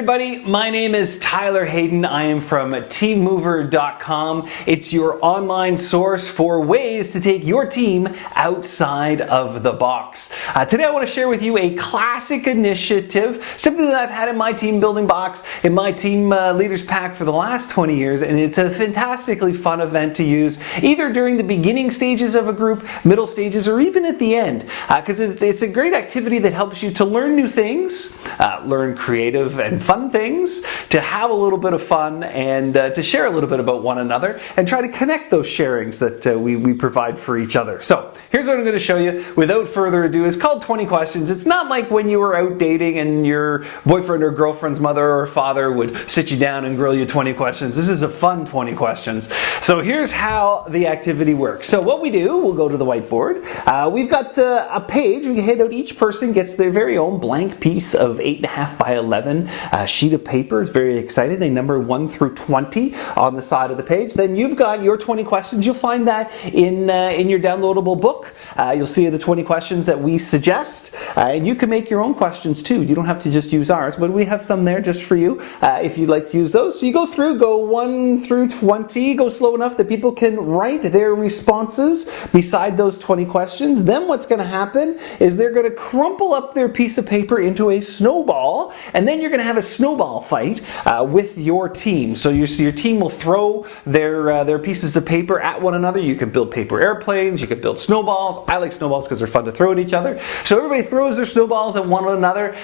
everybody, my name is Tyler Hayden. I am from teammover.com. It's your online source for ways to take your team outside of the box. Today I want to share with you a classic initiative, something that I've had in my team building box, in my team leaders pack for the last 20 years, and it's a fantastically fun event to use either during the beginning stages of a group, middle stages, or even at the end, because it's a great activity that helps you to learn new things, learn creative and fun things, to have a little bit of fun, and to share a little bit about one another and try to connect those sharings that we provide for each other. So here's what I'm going to show you without further ado. It's called 20 questions. It's not like when you were out dating and your boyfriend or girlfriend's mother or father would sit you down and grill you 20 questions. This is a fun 20 questions. So here's how the activity works. So what we do, we'll go to the whiteboard. We've got a page. We hand out, each person gets their very own blank piece of 8.5 by 11 sheet of paper. It's very exciting. They number 1 through 20 on the side of the page. Then you've got your 20 questions. You'll find that in your downloadable book. You'll see the 20 questions that we suggest, and you can make your own questions too. You don't have to just use ours, but we have some there just for you if you'd like to use those. So you go through, go 1 through 20, go slow enough that people can write their responses beside those 20 questions. Then what's going to happen is they're going to crumple up their piece of paper into a snowball, and then you're going to have a snowball fight with your team. So your team will throw their pieces of paper at one another. You can build paper airplanes, you can build snowballs. I like snowballs because they're fun to throw at each other. So everybody throws their snowballs at one another.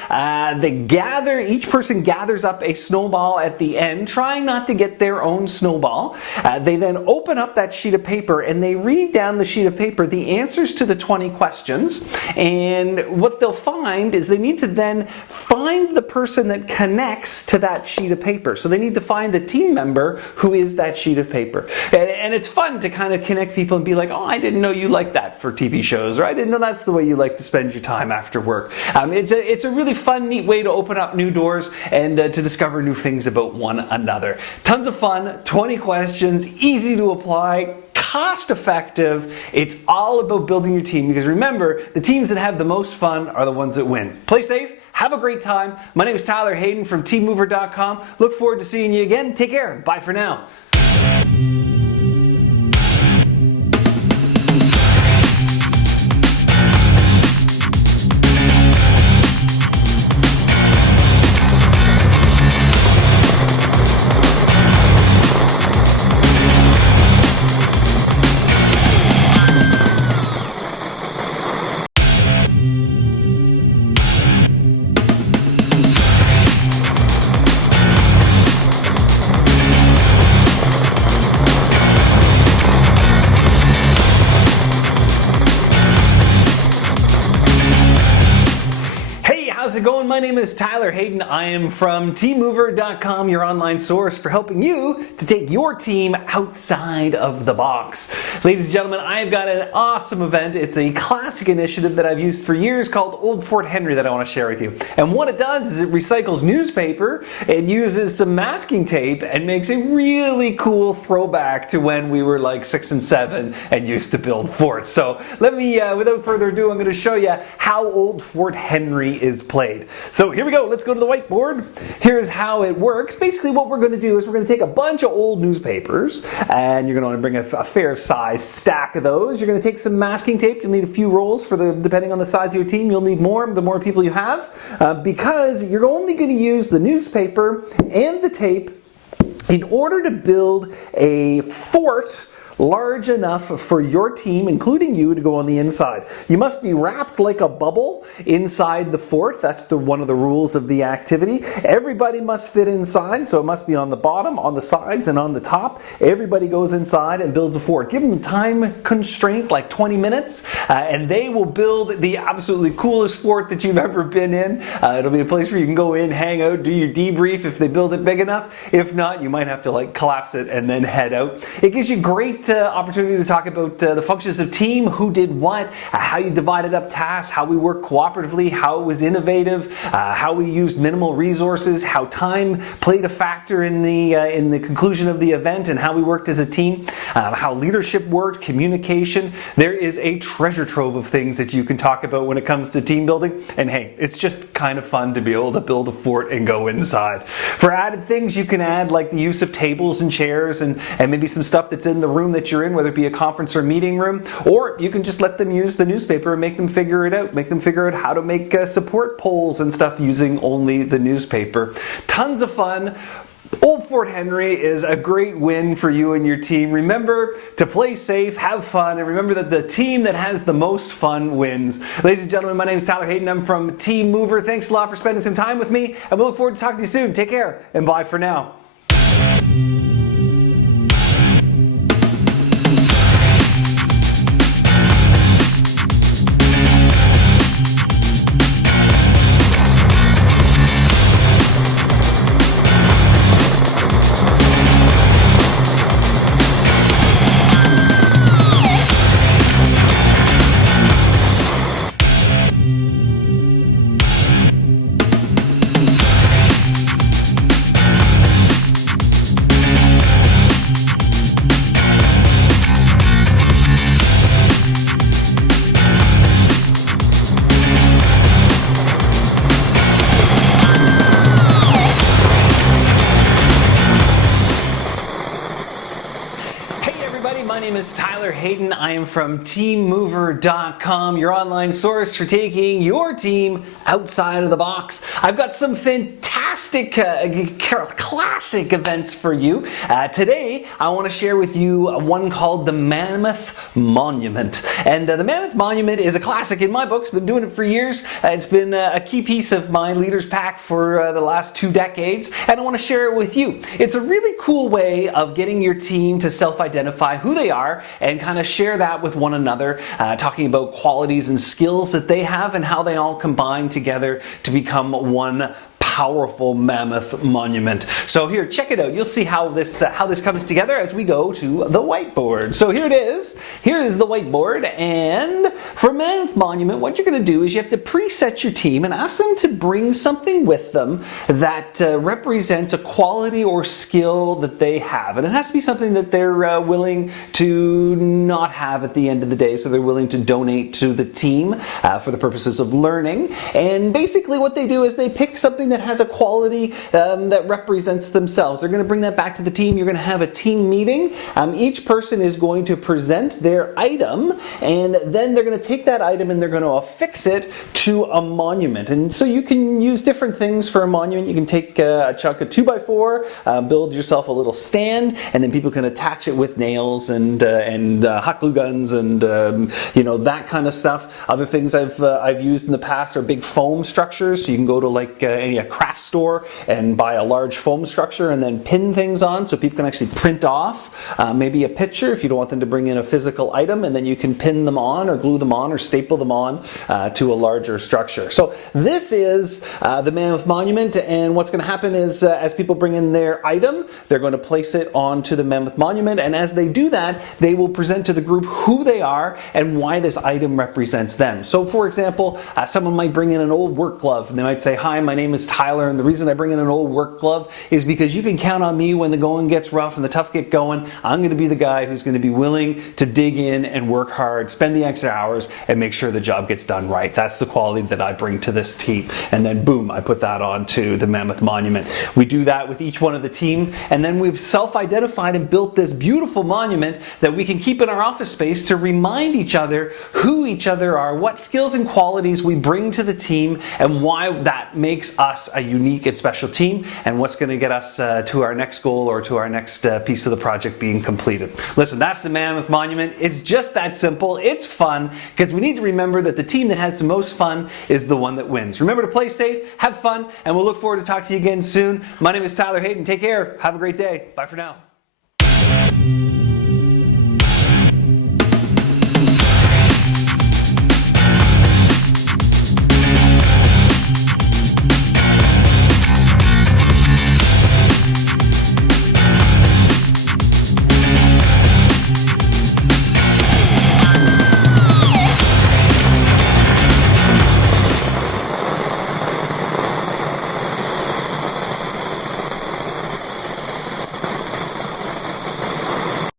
Each person gathers up a snowball at the end, trying not to get their own snowball. They then open up that sheet of paper and they read down the sheet of paper the answers to the 20 questions. And what they'll find is they need to then find the person that connects to that sheet of paper. So they need to find the team member who is that sheet of paper. And it's fun to kind of connect people and be like, oh, I didn't know you like that for TV shows, or I didn't know that's the way you like to spend your time after work. It's a really fun, neat way to open up new doors and to discover new things about one another. Tons of fun, 20 questions, easy to apply, cost effective. It's all about building your team, because remember, the teams that have the most fun are the ones that win. Play safe, have a great time. My name is Tyler Hayden from teammover.com. Look forward to seeing you again. Take care. Bye for now. How's it going? My name is Tyler Hayden. I am from teammover.com, your online source for helping you to take your team outside of the box. Ladies and gentlemen, I've got an awesome event. It's a classic initiative that I've used for years called Old Fort Henry that I want to share with you. And what it does is it recycles newspaper, it uses some masking tape, and makes a really cool throwback to when we were like 6 and 7 and used to build forts. So let me, without further ado, I'm going to show you how Old Fort Henry is played. So here we go. Let's go to the whiteboard. Here's how it works. Basically what we're going to do is we're going to take a bunch of old newspapers, and you're going to want to bring a fair size stack of those. You're going to take some masking tape. You'll need a few rolls depending on the size of your team. You'll need more the more people you have, because you're only going to use the newspaper and the tape in order to build a fort large enough for your team, including you, to go on the inside. You must be wrapped like a bubble inside the fort. That's one of the rules of the activity. Everybody must fit inside, so it must be on the bottom, on the sides, and on the top. Everybody goes inside and builds a fort. Give them a time constraint, like 20 minutes, and they will build the absolutely coolest fort that you've ever been in. It'll be a place where you can go in, hang out, do your debrief if they build it big enough. If not, you might have to collapse it and then head out. It gives you great great opportunity to talk about the functions of team, who did what, how you divided up tasks, how we worked cooperatively, how it was innovative, how we used minimal resources, how time played a factor in the conclusion of the event, and how we worked as a team, how leadership worked, communication. There is a treasure trove of things that you can talk about when it comes to team building, and hey, it's just kind of fun to be able to build a fort and go inside. For added things you can add, like the use of tables and chairs and maybe some stuff that's in the room that you're in, whether it be a conference or meeting room, or you can just let them use the newspaper and make them figure it out. Make them figure out how to make support polls and stuff using only the newspaper. Tons of fun. Old Fort Henry is a great win for you and your team. Remember to play safe, have fun, and remember that the team that has the most fun wins. Ladies and gentlemen, my name is Tyler Hayden. I'm from Team Mover. Thanks a lot for spending some time with me, and we look forward to talking to you soon. Take care, and bye for now. My name is Tyler Hayden. I am from TeamMover.com, your online source for taking your team outside of the box. I've got some fantastic classic events for you. Today, I want to share with you one called the Mammoth Monument. And the Mammoth Monument is a classic in my books. Been doing it for years. It's been a key piece of my leaders pack for the last 2 decades, and I want to share it with you. It's a really cool way of getting your team to self-identify who they are and kind of share that with one another, talking about qualities and skills that they have and how they all combine together to become one powerful Mammoth Monument. So here, check it out. You'll see how this comes together as we go to the whiteboard. So here it is. Here is the whiteboard, and for Mammoth Monument, what you're going to do is you have to preset your team and ask them to bring something with them that represents a quality or skill that they have, and it has to be something that they're willing to not have at the end of the day, so they're willing to donate to the team for the purposes of learning. And basically what they do is they pick something that has a quality that represents themselves. They're going to bring that back to the team. You're going to have a team meeting. Each person is going to present their item, and then they're going to take that item and they're going to affix it to a monument. And so you can use different things for a monument. You can take a chunk of 2x4, build yourself a little stand, and then people can attach it with nails and hot glue guns and that kind of stuff. Other things I've used in the past are big foam structures. So you can go to like a craft store and buy a large foam structure and then pin things on so people can actually print off maybe a picture if you don't want them to bring in a physical item, and then you can pin them on or glue them on or staple them on to a larger structure. So this is the Mammoth Monument, and what's going to happen is as people bring in their item, they're going to place it onto the Mammoth Monument, and as they do that, they will present to the group who they are and why this item represents them. So for example, someone might bring in an old work glove, and they might say, "Hi, my name is Tyler, and the reason I bring in an old work glove is because you can count on me when the going gets rough and the tough get going. I'm going to be the guy who's going to be willing to dig in and work hard, spend the extra hours, and make sure the job gets done right. That's the quality that I bring to this team." And then boom, I put that onto the Mammoth Monument. We do that with each one of the teams, and then we've self-identified and built this beautiful monument that we can keep in our office space to remind each other who each other are, what skills and qualities we bring to the team, and why that makes us a unique and special team, and what's going to get us to our next goal or to our next piece of the project being completed. Listen, that's the Mammoth Monument. It's just that simple. It's fun, because we need to remember that the team that has the most fun is the one that wins. Remember to play safe, have fun, and we'll look forward to talking to you again soon. My name is Tyler Hayden. Take care. Have a great day. Bye for now.